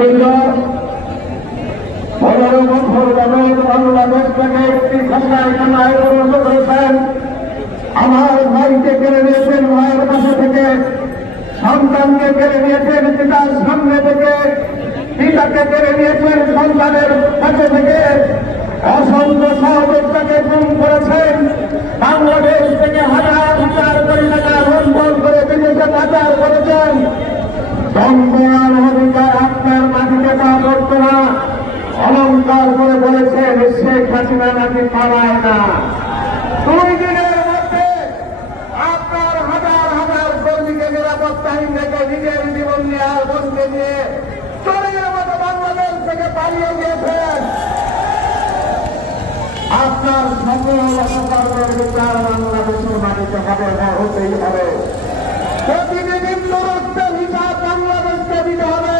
15 বছর যাবৎ বাংলাদেশটাকে একটি খানায় পরিণত করেছেন। আমার ভাইকে কেড়ে নিয়েছেন ভাইয়ের পাশে থেকে, সন্তানকে কেড়ে নিয়েছেন পিতার সামনে থেকে, পিতাকে কেড়ে নিয়েছেন সন্তানের কাছে থেকে, অসংখ্য সহযোগিতাকে গুম করেছেন। বাংলাদেশ থেকে হাজার হাজার কোটি টাকা লুণ্ঠন করে বিদেশে পাচার করেছেন। সম্মান অধিকার আপনার মাটিতে তা করতো না, অলঙ্কার করে বলেছেন শেখ হাসিনা নাকি পালায় না। 2 দিনের মধ্যে আপনার হাজার হাজার কর্মীকে নিরাপত্তাহীন রেখে নিজের জীবন নেওয়ার বন্ধে নিয়ে চোরের মতো বাংলাদেশ থেকে পালিয়ে গিয়েছেন। আপনার সকল অপকর্মের বিচার বাংলাদেশের মাটিতে হবে না, হতেই হবে। প্রতিদিন রক্তের হিসাব বাংলাদেশকে দিতে হবে।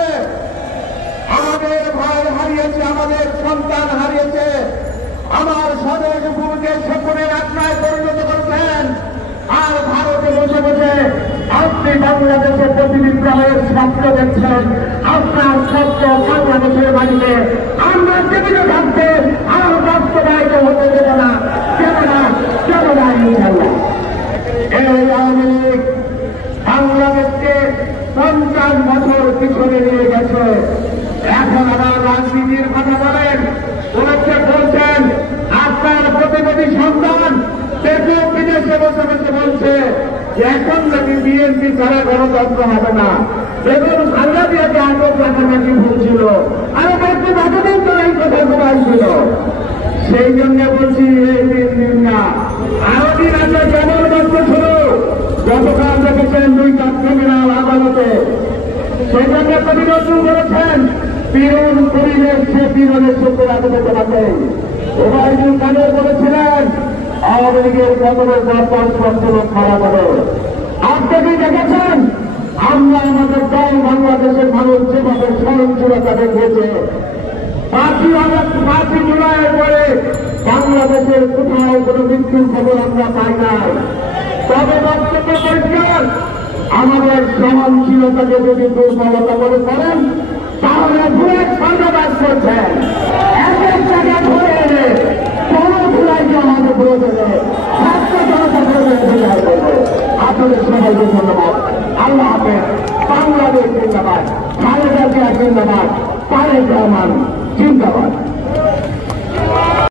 আমাদের ভাই হারিয়েছে, আমাদের সন্তান হারিয়েছে, আমার স্বদেশ ভূমিকে শকুনের আত্মায় পরিণত করেছেন। আর ভারতে বসে বসে আপনি বাংলাদেশে প্রতিবিপ্লবের স্বপ্ন দেখছেন। আপনার স্বপ্ন বাংলাদেশের মাটিতে আমরা জীবিত থাকতে আর বাস্তবায়িত হতে দেব না। কেন না ইনশাল্লাহ। এই আওয়ামী লীগ বাংলাদেশকে 50 বছর পিছনে নিয়ে গেছে। এখন আবার রাজনীতির কথা বলেন, বলছেন আপনার প্রতিনিধি সন্তান দেশে বিদেশে বসে বসে বলছে যে এখন নাকি বিএনপি ছাড়া গণতন্ত্র হবে না। দেখুন ভাল্লা দিয়ে আটক রাখা নাকি ভুল ছিল, আরো কয়েকটি বাধা তো এই কথা সবাই ছিল। সেই জন্য বলছি এই 3 দিন না, আরো দিন আগে যেমন বন্ধ ছিল। গতকাল দেখেছেন 2টা ক্রিমিনাল আদালতে, সেই জন্য প্রতিরোধ করেছেন পীড়ন করিলে সে পীড়নের সত্য আদালতে রাখে। ওবায়দুল কাদের বলেছিলেন আওয়ামী লীগের পতনের পর 5 লোক মারা যাবে। আপনি দেখেছেন আমরা আমাদের দল বাংলাদেশের মানুষ যেভাবে সহনশীলতা দেখিয়েছে। 5 জুলাইয়ের পরে বাংলাদেশের কোথাও কোনো মৃত্যুর খবর আমরা পাই নাই। তবে বক্তব্য পরিষ্কার, আমাদের সহনশীলতাকে যদি দুর্বলতা মনে করেন তাহলে ভুলে স্বর্ণবাস করছেন। এক জায়গায় ধরে এনে কোন ভুলাইকে আমাদের বলে দেবে।